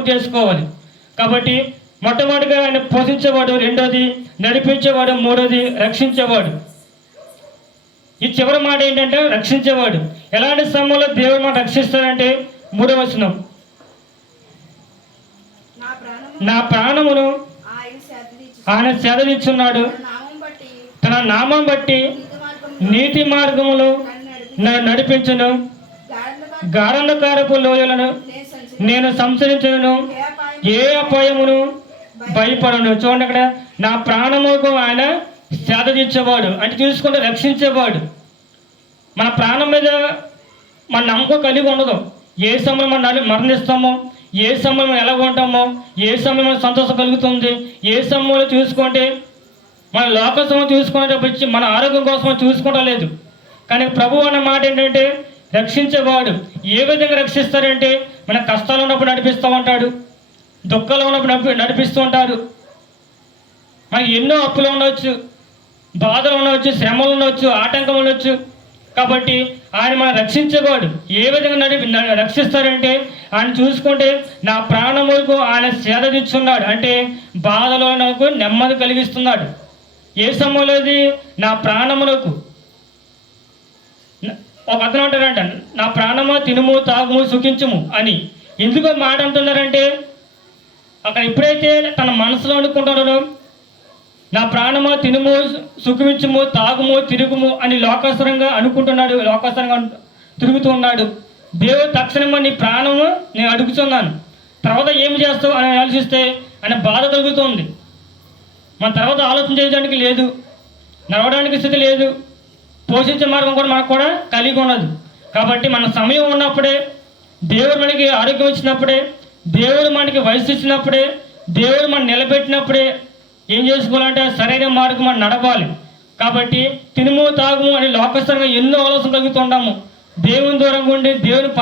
చేసుకోవాలి. కాబట్టి మొట్టమొదటిగా ఆయన పోషించేవాడు రెండోది నడిపించేవాడు మూడోది రక్షించేవాడు. ఈ చివరి మాట ఏంటంటే రక్షించేవాడు. ఎలాంటి సమయంలో దేవుడు మాట రక్షిస్తాడంటే మూడవ వచనం. నా ప్రాణము నా ప్రాణమును ఆయన బట్టి తన నామం బట్టి నీతి మార్గం నీతి మార్గములు నన్ను నడిపి నన్ను నడిపించును. గాఢంధకారపు లోయలను నేను సంచరి ఏ అపాయమును భయపడను. చూడండి అక్కడ నా ప్రాణముకు ఆయన సేద అంటే చూసుకుంటే రక్షించేవాడు. మన ప్రాణం మీద మన నమ్మకం కలిగి ఉండదు. ఏ సమయం మనం మరణిస్తామో ఏ సమయం ఎలా ఉంటామో ఏ సమయం సంతోషం కలుగుతుంది ఏ సమయంలో చూసుకుంటే మన లోక సమయం చూసుకునేటప్పుడు మన ఆరోగ్యం కోసం చూసుకోవడం లేదు. కానీ ప్రభు అన్న మాట ఏంటంటే రక్షించేవాడు. ఏ విధంగా రక్షిస్తారంటే మన కష్టాలు ఉన్నప్పుడు నడిపిస్తూ ఉంటాడు. దుఃఖాలు ఉన్నప్పుడు నడిపిస్తూ ఉంటాడు. మనకి ఎన్నో అప్పులు ఉండవచ్చు బాధలు ఉండవచ్చు శ్రమలు ఉండవచ్చు ఆటంకం ఉండవచ్చు కాబట్టి ఆయన మనం రక్షించేవాడు. ఏ విధంగా నడిపి న- రక్షిస్తారంటే ఆయన చూసుకుంటే నా ప్రాణములకు ఆయన సేద తెచ్చున్నాడు అంటే బాధలో నాకు నెమ్మది కలిగిస్తున్నాడు. ఏ సమయంలో నా ప్రాణములకు ఒక అతను అంటారంట నా ప్రాణమా తినుము తాగుము సుఖించుము అని. ఎందుకు మాట అంటున్నారంటే అక్కడ ఎప్పుడైతే తన మనసులో అనుకుంటున్నాడో నా ప్రాణమా తినుము సుఖమించుము తాగుము తిరుగుము అని లోకాసరంగా అనుకుంటున్నాడు లోకాసరంగా తిరుగుతూ ఉన్నాడు. దేవుడు తక్షణమా నీ ప్రాణము నేను అడుగుతున్నాను. తర్వాత ఏం చేస్తావు? అని ఆలోచిస్తే అనే బాధ కలుగుతుంది మన తర్వాత ఆలోచన చేయడానికి లేదు నడవడానికి స్థితి లేదు. పోషించే మార్గం కూడా మనకు కూడా కలిగి ఉండదు కాబట్టి మన సమయం ఉన్నప్పుడే దేవుడు మనకి ఆరోగ్యం ఇచ్చినప్పుడే దేవుడు మనకి వయసు ఇచ్చినప్పుడే దేవుడు మనం నిలబెట్టినప్పుడే ఏం చేసుకోవాలంటే సరైన మార్గం మనం నడవాలి కాబట్టి తినుము తాగుము అని లోకస్థంగా ఎన్నో ఆలోచన కలుగుతుంటాము దేవుని దూరంగా ఉండి దేవుని